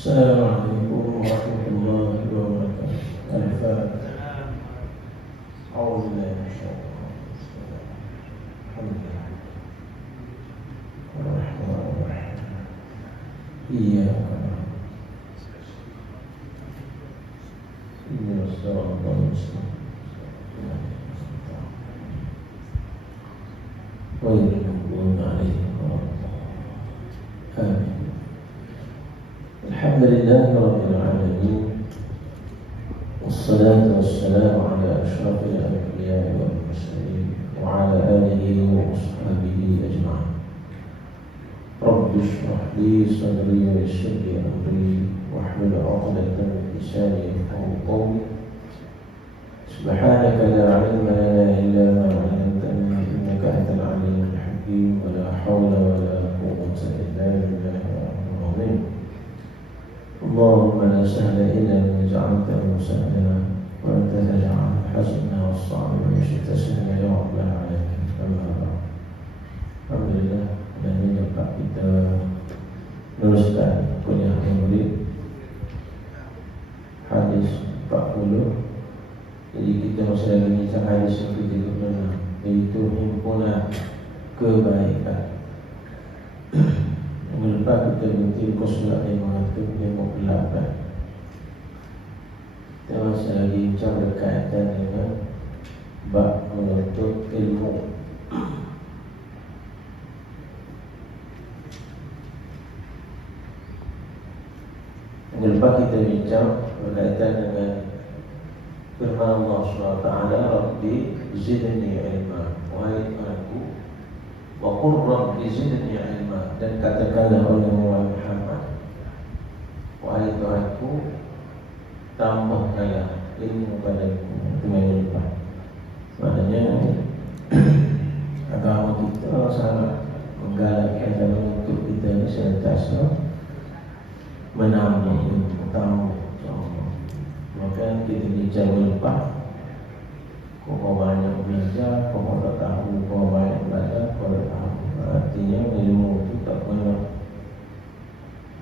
السلام عليكم ورحمة الله وبركاته. الفاتحة. أعوذ بالله من الشيطان الرجيم. الحمد لله الرحمن الرحيم. إياك نعبد اهدنا الصراط المستقيم غير المغضوب عليهم ولا الضالين. آمين. الحمد لله رب العالمين، والصلاة والسلام على أشرف الأنبياء والمرسلين وعلى آله وأصحابه أجمعين. رب اشرح لي صدري ويسر لي أمري واحلل عقدة من لساني يفقهوا قولي. سبحانك لا علم لنا إلا ما علمتنا إنك أنت العليم الحكيم، ولا حول ولا قوة إلا بالله العظيم. اللهم لا سهل إلا ما جعلته سهلا، وأنت تجعل الحزن والصعب ما شئت سهلا يا رب العالمين. أما بعد، alhamdulillah dan ini dapat kita meneruskan kuliah murid hadis 40. Jadi kita masih lagi bincang hadis yang ke-36, iaitu himpunan kebaikan. Minggu lepas kita berhenti muka surat 558. Kita masih lagi bincang berkaitan dengan bab menuntut ilmu. Minggu lepas kita bincang berkaitan dengan firman Allah SWT, Rabbi zidni ilma, wahai Tuhanku, wa qur Rabbi zidni ilma, dan katakanlah oleh Muhammad, wahai Tuhanku, tambahkanlah ilmu padaku. Itu minggu lepas. Maknanya agama kita sangat menggalakkan dan menuntut kita ini sentiasa menambah ilmu, tambah. Maka kita bincang lepas, kau banyak belajar, kau tak tahu, kau banyak belajar, kau tak tahu. Artinya ilmu itu tak pernah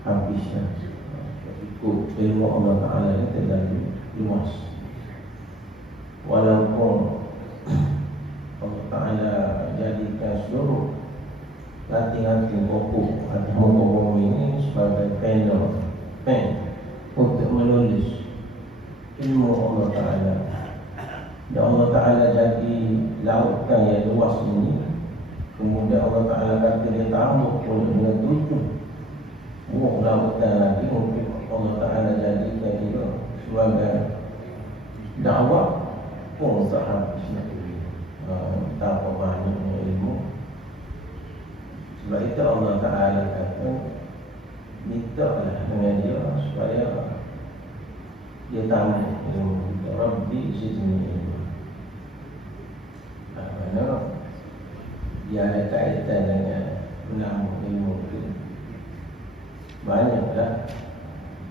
habisnya. Ikut ilmu Allah Ta'ala ini terlalu luas. Walaupun Allah Ta'ala jadikan seluruh hati-hati pokok atau pokok ini sebagai pen untuk menulis ilmu Allah Ta'ala. Dan Allah Ta'ala jadi lautan yang luas ini. Kemudian Allah Ta'ala kata dia tambah pun dengan 7 buah lautan lagi. Mungkin Allah Ta'ala jadikan dia sebagai dakwah pun tak habis. Betapa banyaknya ilmu. Sebab itu Allah Ta'ala kata, mintalah dengan dia supaya dia tambah ilmu. Rabbi zidni ilma. Mana dia ada kaitan dengan menambah ilmu itu. Banyaklah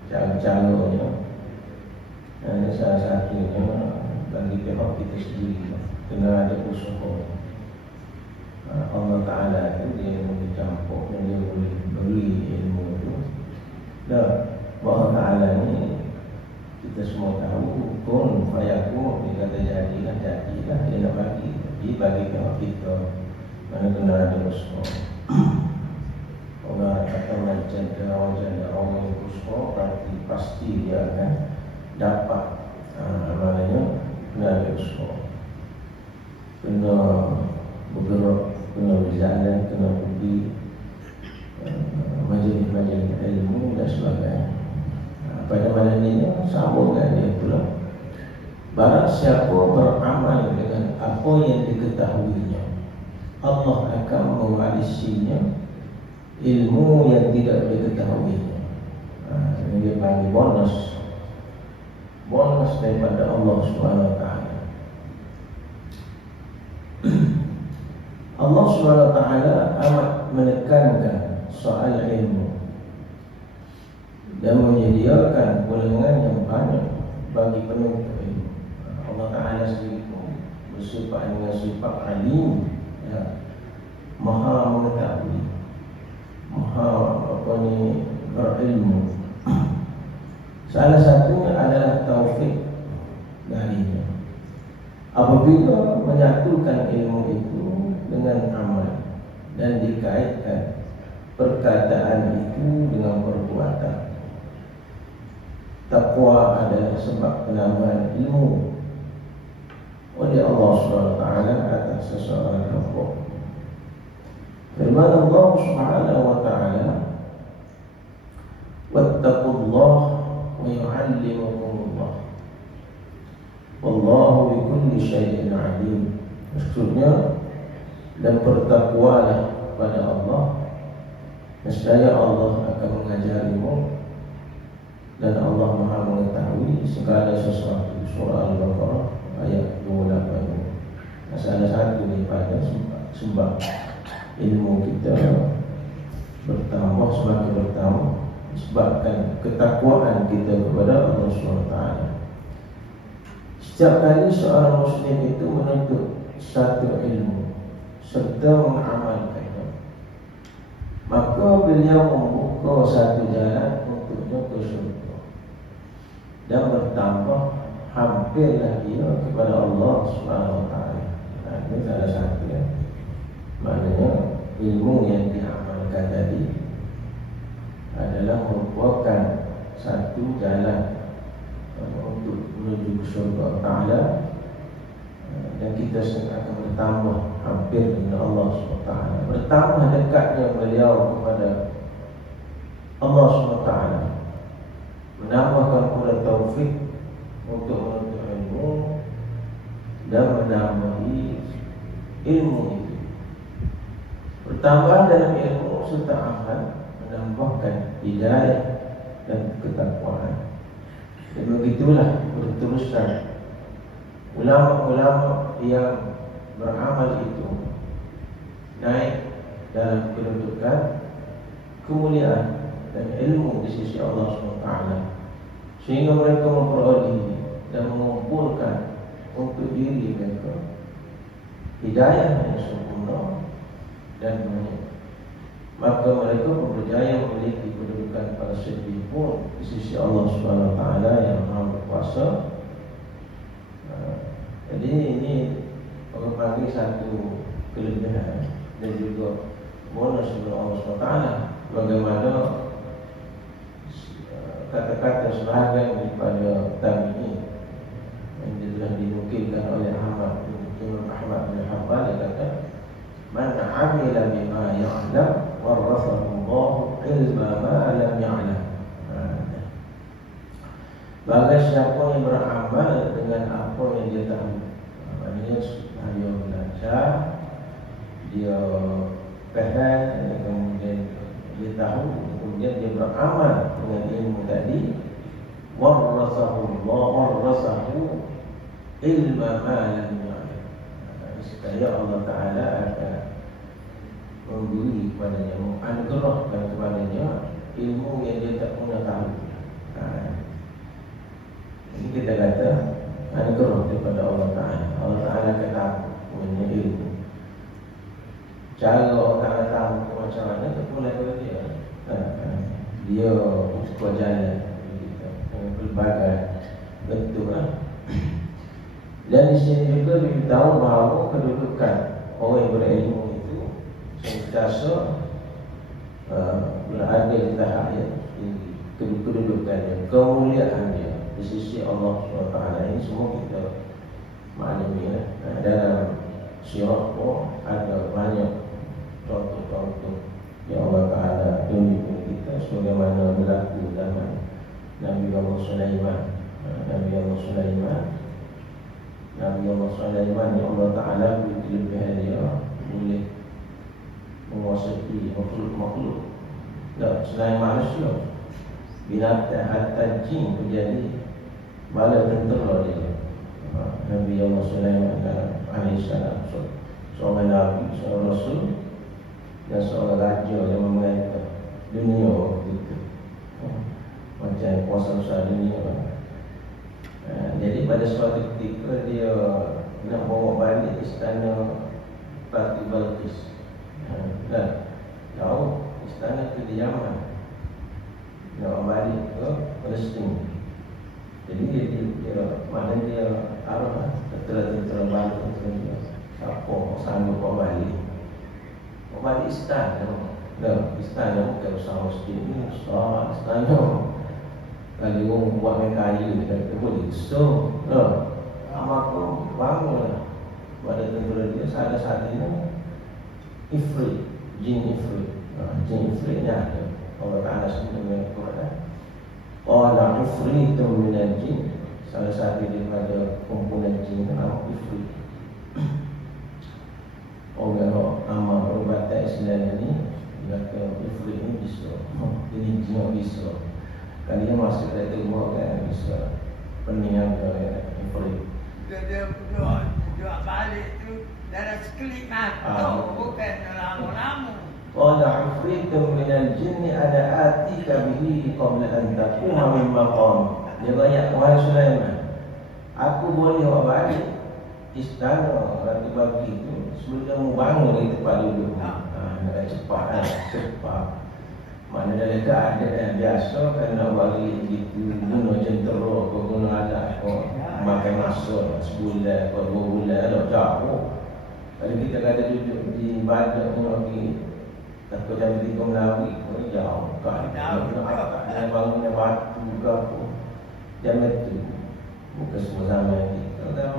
cara-caranya. Dan salah satunya bagi pihak kita sendiri, kena ada usaha. Allah Ta'ala itu dia boleh campur dan dia boleh beri ilmu itu. Dan Allah Ta'ala ni kita semua tahu, kun fayakun, dia kata jadilah, dia nak bagi. Dia bagi pihak kita, mana kena ada usaha. Allah kata wajada Allah yang usaha, berarti pasti dia akan dapat. Maknanya kena ada usaha, kena bergerak, kena berjalan, kena pergi majlis-majlis ilmu dan sebagainya. Pada malam ini sambungkan dia pula, barang siapa beramal dengan apa yang diketahuinya, Allah akan mewarisinya ilmu yang tidak diketahuinya. Ini dia panggil bonus daripada Allah SWT. Allah SWT amat menekankan soal ilmu dan menyediakan golongan yang banyak bagi penuntut ilmu. Allah Ta'ala sendiri bersifat dengan sifat alim, ya, maha mengetahui, maha berilmu. Salah satunya adalah taufik darinya. Apabila menyatukan ilmu itu dengan amal dan dikaitkan perkataan itu dengan perbuatan. Taqwa adalah sebab penambahan ilmu oleh Allah SWT atas seseorang hamba. Firman Allah Subhanahu wa ta'ala, wattaqullah wa yu'allimukumullah wallahu bikulli syai'in alim. Maksudnya, dan bertakwalah pada Allah, nescaya Allah akan mengajarimu dan Allah Maha mengetahui segala sesuatu. Surah Al-Baqarah ayat 28. Salah satu daripada sebab ilmu kita bertambah, semakin bertambah sebabkan ketakwaan kita kepada Allah SWT. Setiap kali seorang Muslim itu menuntut satu ilmu serta mengamalkannya, maka beliau membuka satu jalan untuknya ke syurga dan bertambah hampirlah dia kepada Allah SWT. Ini salah satu ya. Maknanya ilmu yang diamalkan tadi adalah merupakan satu jalan untuk menuju ke syurga Ta'ala, dan kita akan bertambah hampir dengan Allah SWT, bertambah dekatnya beliau kepada Allah SWT, menambahkan pula taufik untuk menuntut ilmu dan menambahi ilmu itu. Bertambah dalam ilmu serta amal menambahkan hidayah dan ketakwaan. Dan begitulah berterusan ulama-ulama yang beramal itu naik dalam kedudukan kemuliaan dan ilmu di sisi Allah SWT, sehingga mereka memperoleh dan mengumpulkan untuk diri mereka hidayah yang sempurna dan banyak. Maka mereka pun berjaya memiliki kedudukan para siddiq pun di sisi Allah SWT yang Maha Berkuasa. Jadi ini orang panggil satu kelebihan dan juga bonus dari Allah SWT. Bagaimana kata-kata sebahagian daripada tabi'in yang telah dinukilkan oleh Imam Ahmad bin Hanbal, dia kata, man 'amila bima ya'lam warathahu Allah ilma ma lam ya'lam. Bagi siapa yang beramal dengan apa yang dia tahu, maknanya dia belajar, dia faham, kemudian dia tahu, kemudian dia beramal dengan ilmu tadi, warathahu ilma ma lam ya'lam. Supaya Allah Ta'ala akan memberi kepadanya, menganugerahkan kepadanya ilmu yang dia tak pernah tahu. Ini kita kata anugerah daripada Allah Ta'ala. Allah Ta'ala kata punya ilmu. Cara Allah Ta'ala tahu macam mana, tak boleh kepada dia. Dia buka jalan dengan pelbagai bentuk. Dan di sini juga diberitahu bahawa kedudukan orang yang berilmu itu sentiasa berada di tahap yang tinggi, kedudukannya, kemuliaannya di sisi Allah SWT. Ini semua kita maklumi ya. Dalam sirah pun ada banyak contoh-contoh yang Allah Ta'ala tunjukkan kita, sebagaimana berlaku zaman Nabi Allah Sulaiman. Nabi Allah Sulaiman yang Allah Ta'ala beri kelebihan dia boleh menguasai makhluk-makhluk, tak selain manusia, binatang hatta jin menjadi bala tentera dia. Nabi Allah Sulaiman alaihissalam, seorang Nabi, seorang Rasul dan seorang raja yang memerintah dunia waktu itu, macam kuasa besar dunia. Jadi pada suatu ketika dia nak bawa balik istana Ratu Balqis. Dan tahu istana itu di Yaman, nak balik ke Palestin. Jadi dia mana dia arah tentera balik tentera siapa sanggup kau balik istana. Istana bukan usaha masjid ni, usaha istana. Kalau orang buat main kayu dia boleh. So, maka bangunlah pada tentera dia salah-salahnya ifrit, jin ifrit. Jin ifrit ni ada. Allah Ta'ala sebenarnya Quran. Qala ifritun minal jin. Salah satu daripada kumpulan jin nama ifrit. Orang amal perubatan Islam ni kata ifrit ni bisa. Ini jin bisa. Kali dia masuk dari tembok kan bisa. Peniaga ifrit. Dia balik tu dalam seklik mata, bukan lama-lama. Qala ifritun minal jinni ana atika bihi qabla an taquma min maqam. Dia banyak wahai Sulaiman, aku boleh bawa balik istana Ratu Balqis itu sebelum kamu bangun dari tempat duduk. Nak cepat. Mana dalam keadaan biasa kan nak balik gitu, guna jentera kau guna alat kau makan masa sebulan atau 2 bulan ada jauh. Kalau kita kata duduk di badak ni lagi takut jam 3 Melawi pun jauh kan. Nak bangunnya batu ke apa. Jam itu bukan semua zaman kita.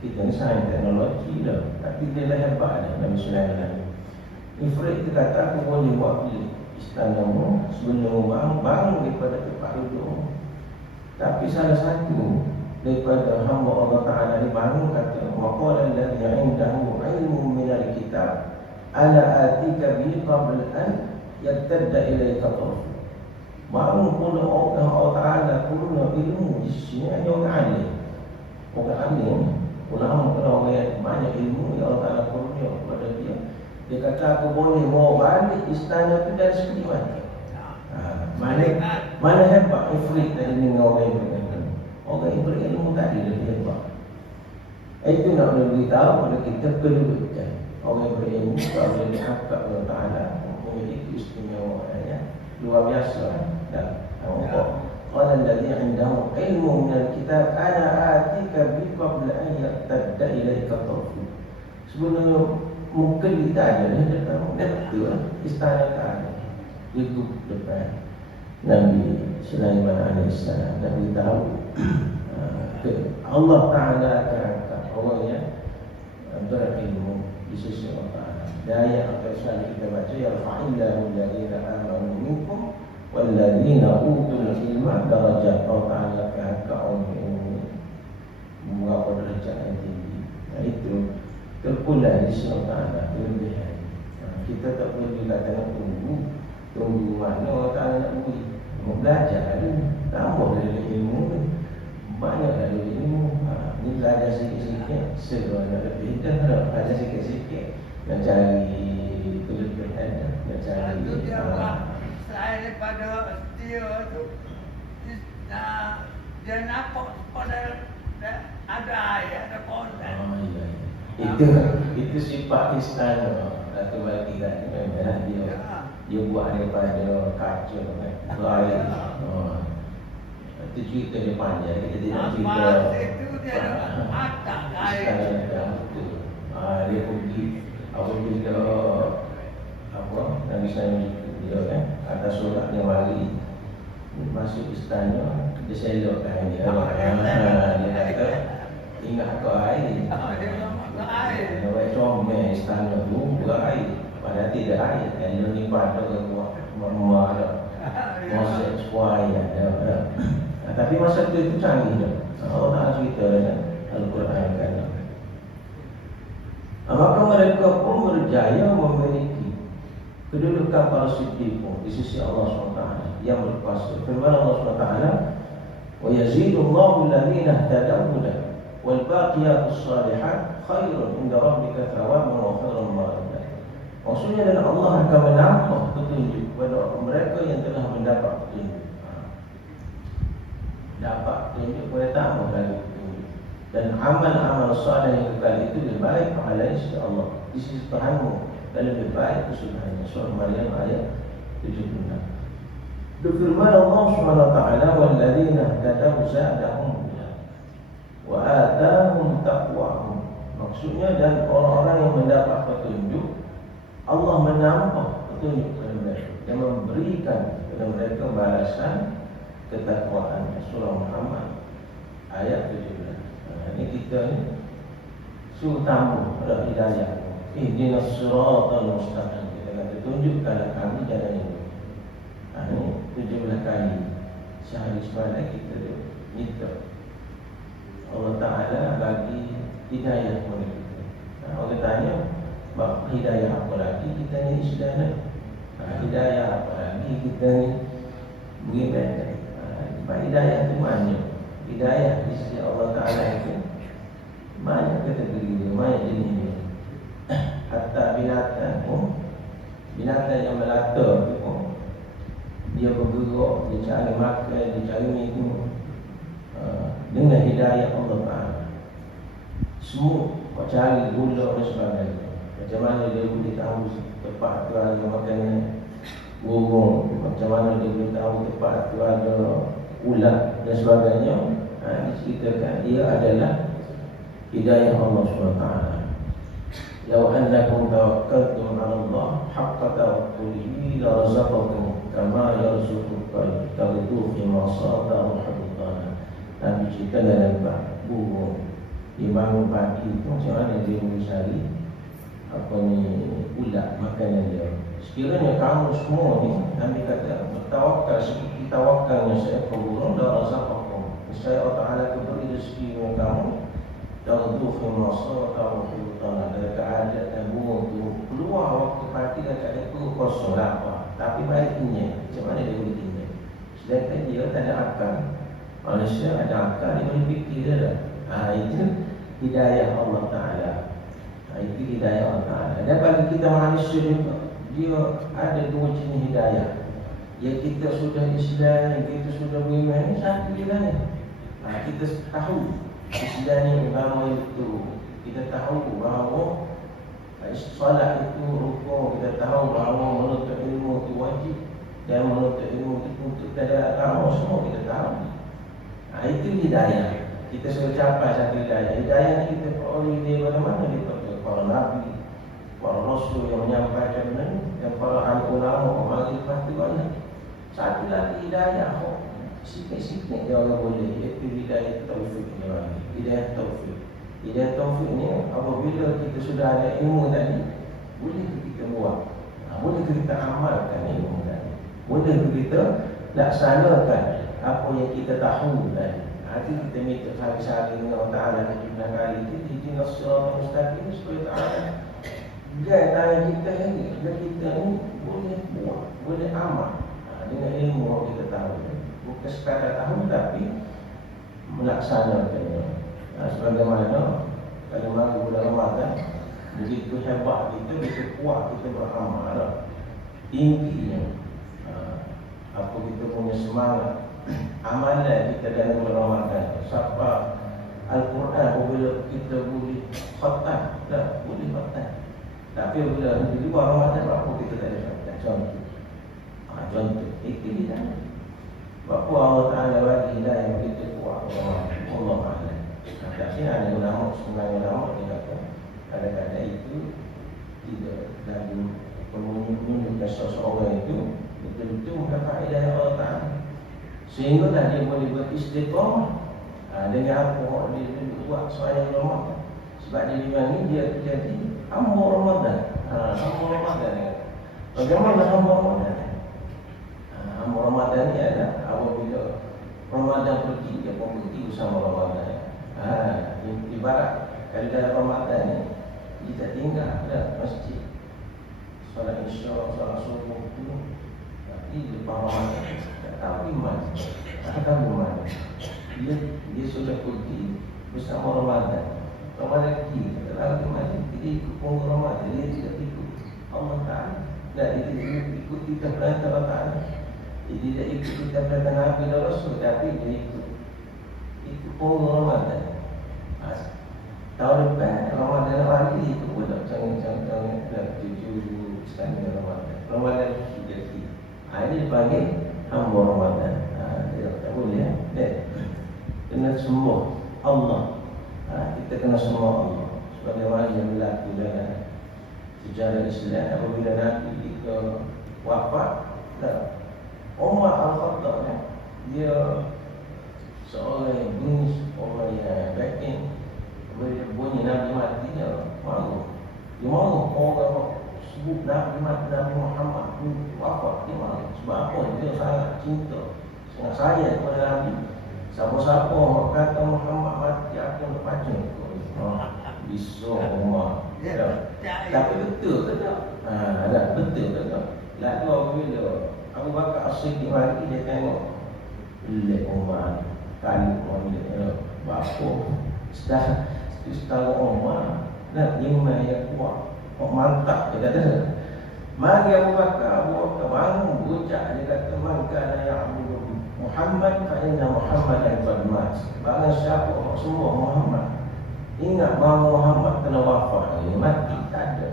Kita ni sains teknologi dah. Tapi dia dah hebat dah Nabi Sulaiman. Ifrit dia kata aku boleh buat pilih istanamu sebelum bangun daripada tempat duduk. Tapi salah satu daripada hamba Allah Ta'ala ni bangun kata waqala alladhi 'indahu 'ilmun minal kitab ala atika bihi qabla an yattadda ilayka tarf. Bangun pula orang Allah Ta'ala kuruna ilmu di sini hanya orang alim. Orang alim, ulama orang yang banyak ilmu yang Allah Ta'ala kurnia kepada dia. Dia kata aku boleh bawa balik istana tu dari sekali mati. Mana hebat ifrit dari dengan orang yang berilmu. Orang yang berilmu tadi lebih hebat. Itu nak beritahu pada kita kedudukan orang yang berilmu kalau boleh dihakak Allah Ta'ala memiliki istimewaan luar biasa. Dan qala alladhi 'indahu 'ilmun minal kitab ana atika bi qabla an yattadda ilayka tarfu. Sebenarnya mungkin kita ada dia tahu betul istana ada itu depan Nabi Sulaiman alaihissalam. Nabi tahu Allah Ta'ala akan angkat orang yang berilmu di sisi Allah Ta'ala. Ayat yang selalu kita baca yarfa'illahu alladhina amanu minkum walladhina utul ilma darajat. Allah Ta'ala akan angkat orang yang berapa derajat yang tinggi. Itu terpulang di sisi Allah Ta'ala kelebihan. Kita tak boleh juga tengok tunggu mana Allah Ta'ala nak beri. Belajar dulu, tambah dari ilmu ni. Banyak dari ilmu. Ni belajar sikit-sikit, segera lebih. Dan kalau belajar sikit-sikit, nak cari kelebihan, nak cari itu dia buat selain daripada dia tu dia nampak pada ada air, ada konten. Itu sifat istana Ratu Balqis tadi memang dia buat daripada kaca air. Itu cerita dia panjang, kita tidak cerita. Itu dia matak air. Dia pergi apabila Nabi Sulaiman dia kan atas surat dia mari masuk istana, dia selokkan dia. Dia kata ingat kau air. Dia buat comel istana tu berair. Padahal tidak air. Kalau ni pada buat rumah dah. Masa sesuai ada. Tapi masa tu canggih dah. Allah Ta'ala cerita dalam Al-Quran kan. Maka mereka pun berjaya memiliki kedudukan para siddiqun di sisi Allah SWT yang berkuasa. Firman Allah SWT, wa yazidullahu alladhina ihtadaw hudan wal baqiyatus shalihat khairun inda rabbika thawaban wa khairun marada. Maksudnya adalah Allah akan menambah petunjuk kepada mereka yang telah mendapat petunjuk. Dapat petunjuk boleh tambah lagi petunjuk. Dan amal-amal saleh yang kekal itu lebih baik pahala insya-Allah di sisi Tuhanmu dan lebih baik kesudahannya. Surah Maryam ayat 76. Firman Allah Subhanahu wa taala walladzina tadawu zadahum huda wa atahum taqwahum. Maksudnya, dan orang-orang yang mendapat petunjuk, Allah menambah petunjuk kepada mereka dan memberikan kepada mereka balasan ketakwaan. Surah Muhammad ayat 17. Ini kita ni suruh tambah pada hidayah. Ihdinas siratal mustaqim. Kita kata tunjukkanlah kami jalan ini. Ini 17 kali sehari semalam kita minta Allah Ta'ala bagi hidayah kepada kita. Orang tanya, hidayah apa lagi kita ni sudah nak? Hidayah apa lagi kita ni beribadah? Hidayah itu mana? Hidayah di sisi Allah Ta'ala itu banyak kategori dia, banyak jenis dia. Hatta binatang pun, binatang yang melata pun, dia bergerak, dia cari makan, dia cari minum dengan hidayah Allah Ta'ala. Semua kau cari gula dan sebagainya. Macam mana dia boleh tahu tempat tu ada makanan burung, macam mana dia boleh tahu tempat tu ada ulat dan sebagainya. Diceritakan dia adalah hidayah Allah SWT. Law annakum tawakkaltum 'ala Allah haqqa tawakkulihi la razaqakum kama yarzuqu at-tayr taghdu fi masada al-hudana. Nabi cerita dalam bab burung, dia bangun pagi itu macam mana dia boleh cari ulat makanan dia. Sekiranya kamu semua ni, Nabi kata, bertawakal seperti tawakalnya seekor burung, la razaqakum, nescaya Allah Ta'ala akan beri rezeki kepada kamu. Taghdu fi masada al-hudana. Dalam keadaan burung tu keluar waktu pagi dan keadaan perut kosong lapar, tapi baiknya macam mana dia boleh tinggal? Sedangkan dia tak ada akal. Manusia ada akal, dia boleh fikir dia dah. Itu hidayah Allah Ta'ala. Itu hidayah Allah Ta'ala. Dan bagi kita manusia juga, dia ada dua jenis hidayah. Yang kita sudah Islam, yang kita sudah beriman, ini satu hidayah. Kita tahu Islam ni agama itu, kita tahu bahawa solat itu rukun, kita tahu bahawa menuntut ilmu itu wajib dan menuntut ilmu itu untuk keadaan agama, semua kita tahu. Itu hidayah. Kita sudah capai satu hidayah. Hidayah ni kita peroleh dari mana? Daripada para nabi, para rasul yang menyampaikan benda, dan para ulama pemagi fatwa. Satu lagi hidayah, sikit-sikit dia orang boleh, iaitu hidayah taufik. Hidayah taufik. Hidayah taufik ni apabila kita sudah ada ilmu tadi, boleh kita buat, boleh kita amalkan ilmu tadi, boleh kita laksanakan apa yang kita tahu tadi. Hati kita minta sehari-hari dengan Allah Ta'ala 17 kali itu, ihdinas siratal mustaqim, supaya Ta'ala guide tangan kita ni, agar kita ni boleh buat, boleh amal dengan ilmu yang kita tahu. Bukan sekadar tahu, tapi melaksanakannya. Sebagaimana kalau mari bulan Ramadan, begitu hebat kita, begitu kuat kita beramal, tingginya apa kita punya semangat amalan kita dalam bulan Ramadan. Sampai Al-Quran apabila kita boleh khatam, dah boleh khatam. Tapi bila di luar Ramadan, apa kita tak ada khatam? Contoh itu dia. Bapak Allah Ta'ala bagi hidayah begitu kuat Allah Ta'ala. Tapi ada ulama, sebenarnya ulama dia kata kadang-kadang itu tidak lagi menunjukkan seseorang itu betul-betul mendapat hidayah Allah Ta'ala, sehingga dia boleh beristiqamah dengan apa dia buat sepanjang Ramadan. Sebab dia bilang ni dia jadi hamba Ramadan. Hamba Ramadan ni kata. Bagaimana hamba Ramadan? Hamba Ramadan ni ada apabila Ramadan pergi, dia pun pergi bersama Ramadan. Ibarat kalau dalam Ramadan ni kita tinggal dah masjid, solat isya, solat subuh tu, tapi lepas Ramadan tak tahu di mana, tak tahu di mana. Dia sudah pergi bersama Ramadan. Ramadan pergi, tak tahu di mana. Dia ikut punggung Ramadan, dia tidak ikut Allah Ta'ala. Dan dia tidak ikut kita perintah Allah Ta'ala. Dia tidak ikut kita perintah Nabi dan Rasul, tapi dia ikut punggung Ramadan. Tahun depan Ramadan lagi itu pula jangan dah 7 setengah Ramadan. Ramadan sudah lagi. Ini dipanggil hamba Ramadan. Dia tak boleh sembah Allah. Kita kena sembah Allah sebagaimana yang berlaku dalam sejarah Islam. Apabila Nabi kita wafat, Umar Al-Khattab dia seorang yang bengis, orang yang backing. Bunyi Nabi mati, dia malu. Dia malu orang sebut Nabi mati, Nabi Muhammad wafat, dia malu. Sebab apa? Dia sangat cinta, sangat sayang kepada Nabi. Siapa-siapa kata Muhammad mati akan terpacu. Bisa Umar. Tapi betul ke tak? Betul ke tak? Lalu apabila Abu Bakar As-Siddiq mati, dia tengok Lek Umar kali bapa setara Umar nak iman yang kuat, mantap. Dia kata mari Abu Bakar bangun bucak. Dia kata man kana ya'budu Muhammad fa inna Muhammadan qad mat. Barang siapa semua Muhammad, ingat bahawa Muhammad telah wafat, dia mati, tak ada.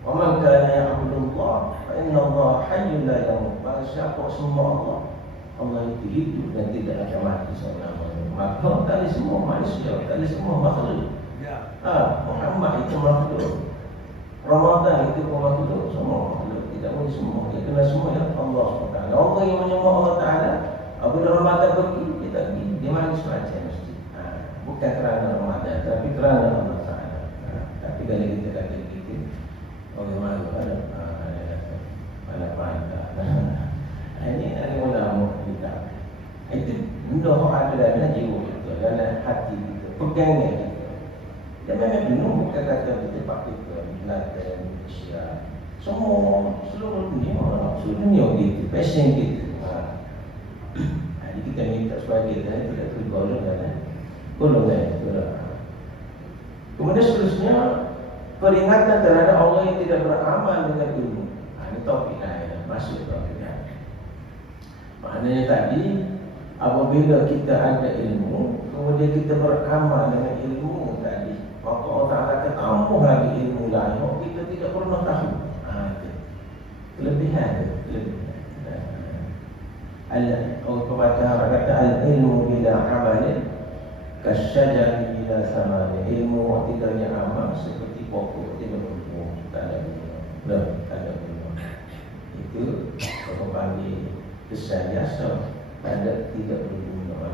Wa man kana ya'budu Allah fa inna Allah hayyun la yamut. Barang siapa semua Allah, Allah itu hidup dan tidak akan mati selama-lamanya. Maka tadi semua manusia, tadi semua makhluk. Muhammad itu makhluk, Ramadan itu pun makhluk, semua makhluk. Tidak boleh semua, dia kena semua ya Allah SWT. Orang yang menyembah Allah Ta'ala, apabila Ramadan pergi, dia tak pergi, dia mandi semacam mesti. Bukan kerana Ramadan, tapi kerana Allah Ta'ala. Tapi kalau kita kata kita, orang malu ini ada ulama kita. Itu benda ada dalam jiwa kita, dalam hati kita, pegangan kita. Dan memang penuh bukan kata kita pakai ke Belanda, Malaysia, semua seluruh dunia kita, passion kita. Jadi kita minta supaya kita tidak tergolong golongan itu. Kemudian seterusnya, peringatan terhadap Allah yang tidak beramal dengan ilmu. Ini topik lain, masuk topik lain. Maknanya tadi, apabila kita ada ilmu, kemudian kita beramal dengan ilmu tadi, maka Allah Ta'ala akan tambah lagi ilmu lain. Kita tidak pernah tahu. Kelebihan. Orang pembaca kata al-ilmu bila amalin kasyajari bila samani. Ilmu tidak ada amal seperti pokok tidak berbuah. Tak ada buah. Itu orang panggil kesan biasa, tidak berguna.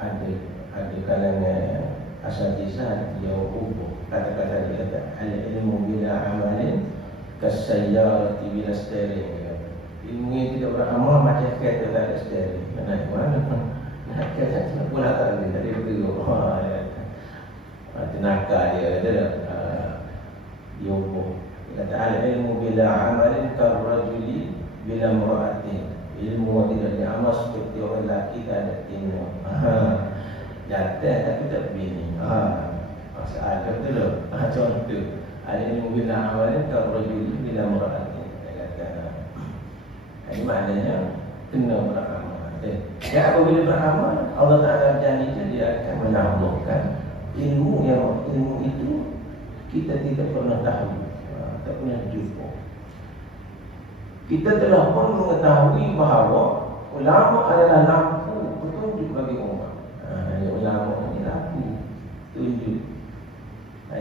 Ada kalangan asatizah dia ubah kata-kata dia kata al-ilmu bila amalin kasayyarati bila steering. Ilmu yang tidak beramal macam kereta tak ada steering. Nak mana? Nak kereta tak pula tak ada. Tadi begitu. Tenaga dia kata dia ubah. Kata al-ilmu bila amalin karrajuli bila mura'atin. Ilmu tidak diamal seperti orang lelaki tak ada ilmu. Datang tapi tak bini. Masalah betul tak? Contoh al-ilmu bila amalin karrajuli bila mura'atin. Ini maknanya kena beramal. Ya, apabila beramal, Allah Ta'ala janji dia akan menambahkan ilmu itu kita tidak pernah tahu, tak pernah jumpa. Kita telah pun mengetahui bahawa ulama adalah lampu petunjuk bagi umat. Ulama ini lampu tunjuk.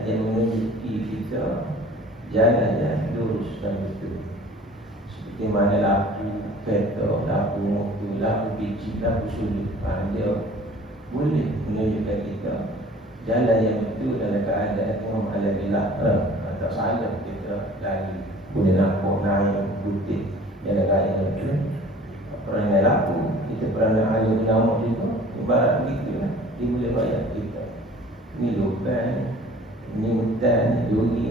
Dia menunjuki kita jalan yang lurus dan betul. Seperti mana lampu kereta, lampu motor, lampu biji, lampu sudut. Dia boleh menunjukkan kita jalan yang betul dalam keadaan Alhamdulillah. Tak salah kita lagi boleh nampak naik putih jalan raya betul. Peranan lampu, kita peranan alim ulama juga. Ibarat begitu lah. Dia boleh bayar kita. Ini lubang, ini hutan, ini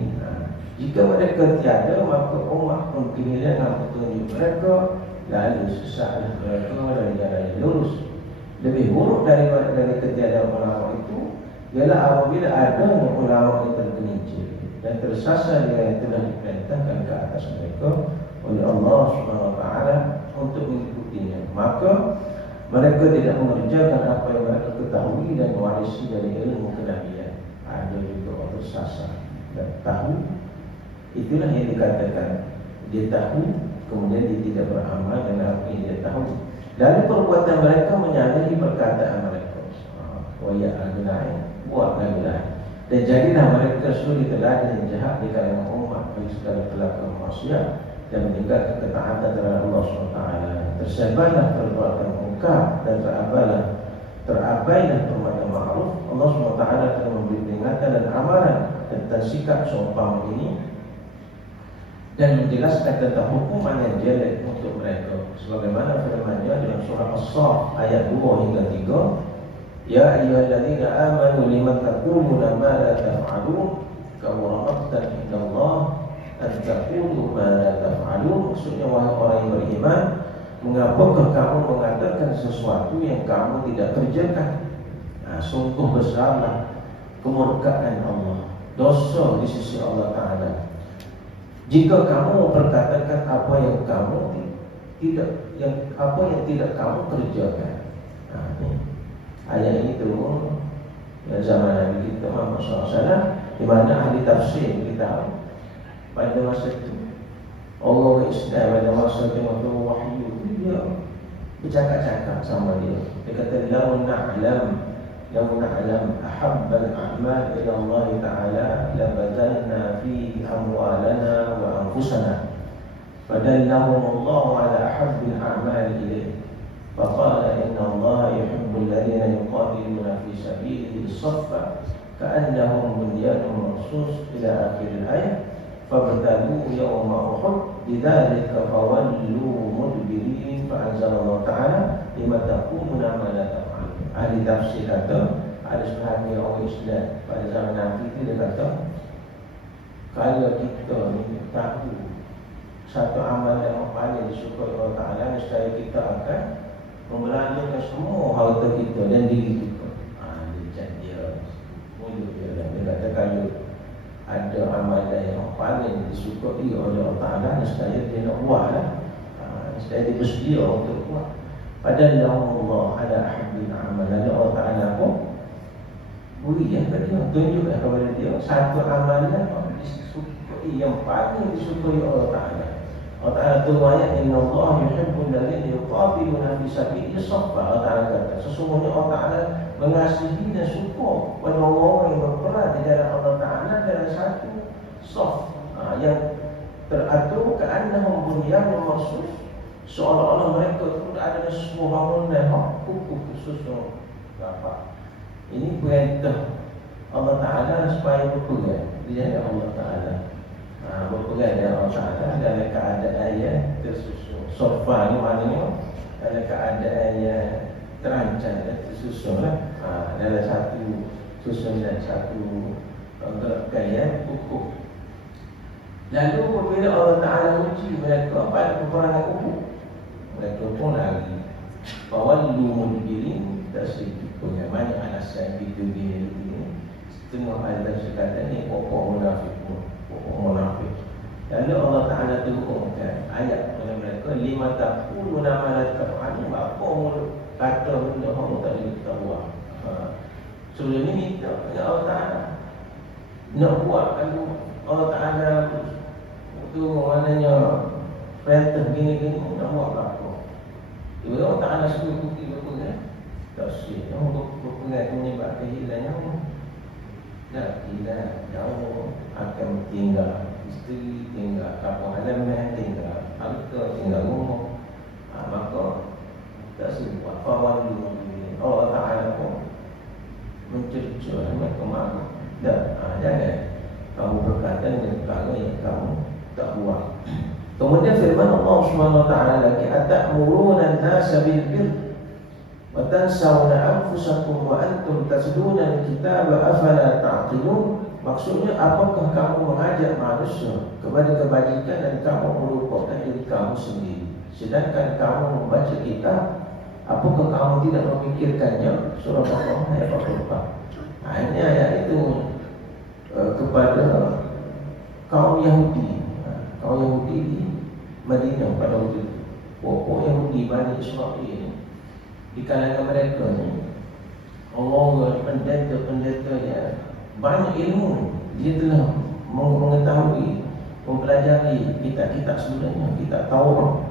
jika mereka tiada, maka umat pun kehilangan petunjuk mereka, lalu sesatlah mereka dari jalan yang lurus. Lebih buruk daripada ketiadaan ulama itu ialah apabila adanya ulama yang tergelincir dan tersasar yang telah diperintahkan ke atas mereka oleh Allah SWT untuk mengikutinya. Maka mereka tidak mengerjakan apa yang mereka ketahui dan mewarisi dari ilmu kenabian. Ada juga orang tersasar dan tahu. Itulah yang dikatakan dia tahu, kemudian dia tidak beramal dengan apa yang dia tahu. Lalu perbuatan mereka menyalahi Wa ya'lamu buat lagu lain. Dan jadilah mereka suri teladan yang jahat di kalangan umat bagi segala kelakuan maksiat dan meninggalkan ketaatan terhadap Allah SWT. Tersebarlah perbuatan mungkar dan terabailah perbuatan ma'ruf. Allah SWT telah memberi peringatan dan amaran tentang sikap seumpama ini dan menjelaskan tentang hukuman yang jelek untuk mereka. Sebagaimana firman-Nya dalam surah As-Saff ayat 2 hingga 3, Ya ayyuhalladzina amanu lima taquluna ma la taf'alun kabura maqtan indallah an taqulu ma la taf'alun. Maksudnya, wahai orang yang beriman, mengapakah kamu mengatakan sesuatu yang kamu tidak kerjakan? Sungguh besarlah kemurkaan Allah, dosa di sisi Allah Ta'ala jika kamu memperkatakan apa yang tidak kamu kerjakan. Ayat ini turun zaman Nabi kita Muhammad SAW, di mana ahli tafsir kita pada masa itu orang Islam pada masa itu waktu wahyu dia bercakap-cakap sama dia. Dia kata lau na'lam ahabbal a'mal ila Allah Ta'ala labadalna fi amwalana wa anfusana fadallahum Allah ala ahabbil a'mal ilayhi faqala inna Allah yuhibbul ladhina yuqatiluna fi sabilihi saffa ka'annahum bunyanun marsus ila akhir ayat fabtalu yawma uhud bidzalika fawallu mudbirin fa'anzalallahu ta'ala lima taquluna ma la taf'alun. Ahli tafsir kata, ada sebahagian orang Islam pada zaman Nabi itu dia kata, kalau kita ni tahu satu amalan yang paling disukai Allah Ta'ala, nescaya kita akan membelanjakan semua harta kita dan diri kita. Dia mulut dia. Dia kata kalau ada amalan yang paling disukai oleh Allah Ta'ala, nescaya dia nak buat lah. Nescaya dia bersedia untuk buat. Padahal Allah ada ahabbil amal. Allah Ta'ala pun beri yang tadi tunjukkan kepada dia satu amalan disukai yang paling disukai Allah Ta'ala. Allah Ta'ala tu ayat inna Allah yuhibbul ladzina yuqatiluna fi sabilihi saffa. Allah Ta'ala kata sesungguhnya Allah Ta'ala mengasihi dan suka pada orang yang berperang di jalan Allah Ta'ala dalam satu saf yang teratur ka'annahum bunyanun marsus, seolah-olah mereka itu ada sebuah bangunan kukuh susun rapat. Ini perintah Allah Ta'ala supaya berpegang di jalan Allah Ta'ala. Berpegang dengan Allah Ta'ala dalam keadaan yang tersusun. Sofa ni maknanya dalam keadaan yang terancam dan tersusun dalam satu susunan, satu gaya kukuh. Lalu apabila Allah Ta'ala uji mereka pada peperangan Uhud, mereka pun lari. Fawallu mudbirin, tak sedikit pun yang banyak alasan kita dia ini. Setengah alasan sekadar ni pokok munafik. Lalu Allah Ta'ala turunkan ayat kepada mereka, lima taquluna ma la taf'alun. Apa mulut kata benda kamu tak boleh kita buat. Sebelum ni minta kepada Allah Ta'ala nak buat. Lalu Allah Ta'ala turun maknanya perintah gini-gini nak buat apa. Tiba-tiba Allah Ta'ala suruh bukti berpegang. Tak sih, kamu berpegang menyebabkan hilangnya. Tak hilang, jauh akan tinggal isteri, tinggal kampung halaman, tinggal harta, tinggal rumah. Maka tak sih buat fawal dulu. Allah Ta'ala pun mencerca mereka mahu. Jangan kamu berkata dengan perkara yang kamu tak buat. Kemudian firman Allah Subhanahu wa taala lagi, atamuruna an-nasa bil birr wa tansawna anfusakum wa antum tatluna al-kitaba afala ta'qilun. Maksudnya, apakah kamu mengajak manusia kepada kebajikan dan kamu melupakan diri kamu sendiri, sedangkan kamu membaca kitab? Apakah kamu tidak memikirkannya? Surah Al-Baqarah ayat 44. Ini ayat itu kepada kaum Yahudi. Kaum Yahudi di Madinah pada waktu itu. Pokok Yahudi Bani Israel di kalangan mereka ni, orang pendeta-pendeta yang banyak ilmu. Dia telah mengetahui, mempelajari kitab-kitab sebelumnya, kitab Taurat,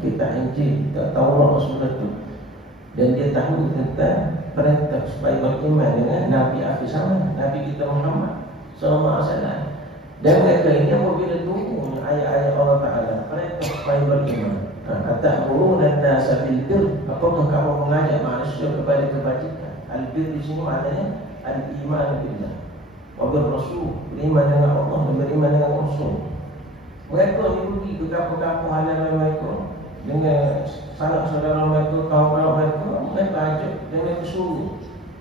kitab Injil, kitab Taurat sebelum itu. Dan dia tahu tentang perintah supaya beriman dengan Nabi akhir zaman, Nabi kita Muhammad SAW. Dan mereka ini apabila tunggu ayat-ayat Allah Ta'ala perintah supaya beriman, atamuruna an-nasa bil birr, apakah kamu mengajak manusia kepada kebajikan? Al-birr di sini maknanya al-iman billah wa bir rasul, beriman dengan Allah dan beriman dengan Rasul. Mereka ni pergi ke kampung-kampung halaman mereka dengan sanak-saudara mereka, kawan-kawan mereka, mereka ajak dan mereka suruh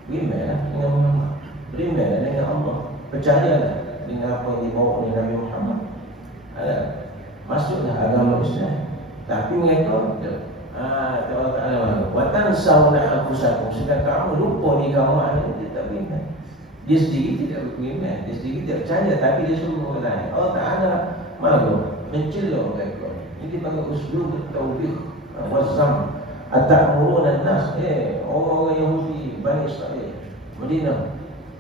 beriman dengan Muhammad, beriman dengan Allah, percayalah dengan apa yang dibawa oleh Nabi Muhammad. Masuklah agama Islam. Tapi mereka Allah Ta'ala watan sauna anfusakum, sedang kamu lupa ni kamu ada dia tak beriman. Dia sendiri tidak beriman, dia sendiri tidak percaya, tapi dia suruh orang lain. Allah Ta'ala malu mencela mereka. Ini dipanggil uslub at-tawbih waz-zam. Atamuruna an-nas, orang-orang Yahudi Bani Israel Madinah,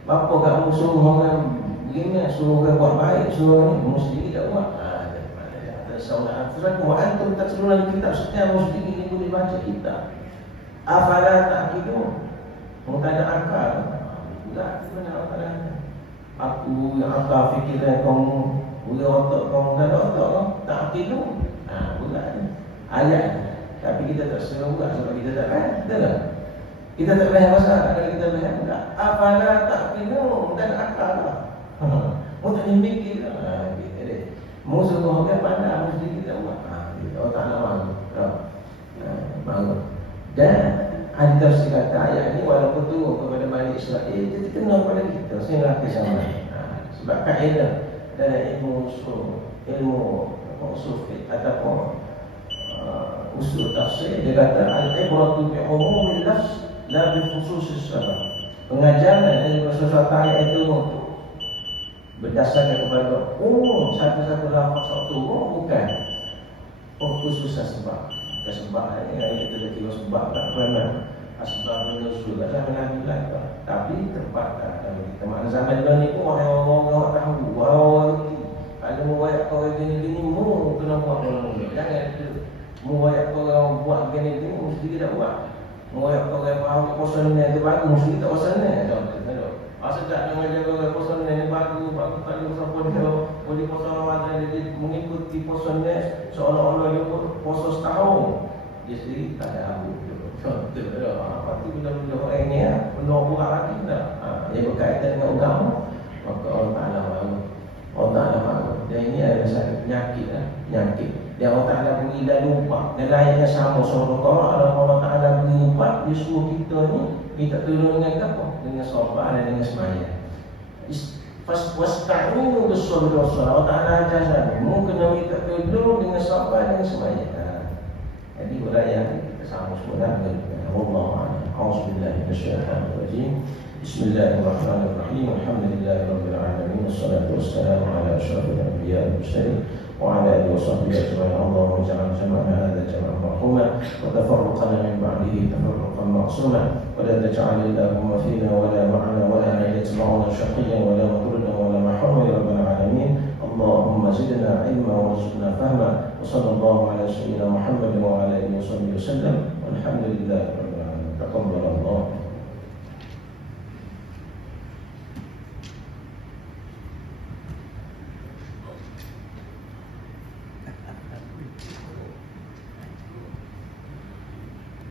apa kamu suruh orang beriman, suruh orang buat baik, suruh orang muslim tidak buat. Sauna anfusakum wa antum tatluna al-kitab, setiap muslim ini boleh baca kitab. Afala ta'qilun, tak ada akal. Tak, mana akal? Aku yang akal fikiran kamu, boleh otak kamu, tak ada otak, ta'qilun. Bukan ayat. Tapi kita tak seru juga sebab kita tak faham, betul tak? Kita tak faham masalah, kalau kita faham tak. Afala ta'qilun, dan akal lah. Mu tak mikir lah. Musuh orang pandang, mesti kita buat. Allah Ta'ala mahu. Dan ada kata ayat ini walaupun turun kepada Bani Israel, dia kena pada kita sehingga sama. Sebab kaedah dalam ilmu usul, ataupun usul tafsir, dia kata al-ibratu bi'umumil lafz la bi khususis sabab. Pengajaran dari sesuatu ayat itu berdasarkan kepada satu-satu lafaz turun, bukan khususan sebab. Sebab ini kita dah kira sebab tak pernah asbab nuzul adalah Nabi lah. Tapi terbatas dalam kita. Makna zaman dulu ni pun orang-orang tahu, orang ada muwayak orang gini-gini mu kena buat orang. Jangan itu muwayak orang buat gini-gini mesti kita buat. Muwayak orang faham posan ni tu bagus, mesti tak posan ni. Contoh. Asal tak dengan jaga posan ni bagus tak ada siapa dia boleh posan orang jadi mengikuti posan ni seolah-olah dia posan setahun. Dia sendiri tak ada abu. Contoh pasti benda-benda orang ni benda buat lagi tak. Dia berkaitan dengan agama, maka Allah Ta'ala mahu. Dan ini adalah satu penyakit. Dan Allah Ta'ala beri dah lupa. Dan layaknya sama seorang Allah Ta'ala beri lupa, dia suruh kita ni minta tolong dengan apa? Dengan sabar dan dengan semaya. Wasta'inu bis-sabri was-salah. Allah Ta'ala ajar saya, mu kena minta tolong dengan sabar dan dengan semaya. Jadi huraian kita sama semula dengan Wallahu a'lam. A'udzubillahi minasyaitonir rajim. Bismillahirrahmanirrahim. Alhamdulillahirabbil alamin. Wassalatu wassalamu ala asyrafil anbiya'i wal mursalin wa ala alihi wa sahbihi ajma'in. Allahumma ij'al jam'ana hadha jam'an marhuma wa tafarruqana min ba'dihi tafarruqan ma'suma wa la taj'al illahumma fina wa la ma'ana wa la yajma'una shaqiyyan wa la madrudan wa la mahruman ya rabbal alamin. اللهم زدنا علما وارزقنا فهما وصلى الله على سيدنا محمد وعلى اله وصحبه وسلم والحمد لله رب العالمين. تقبل الله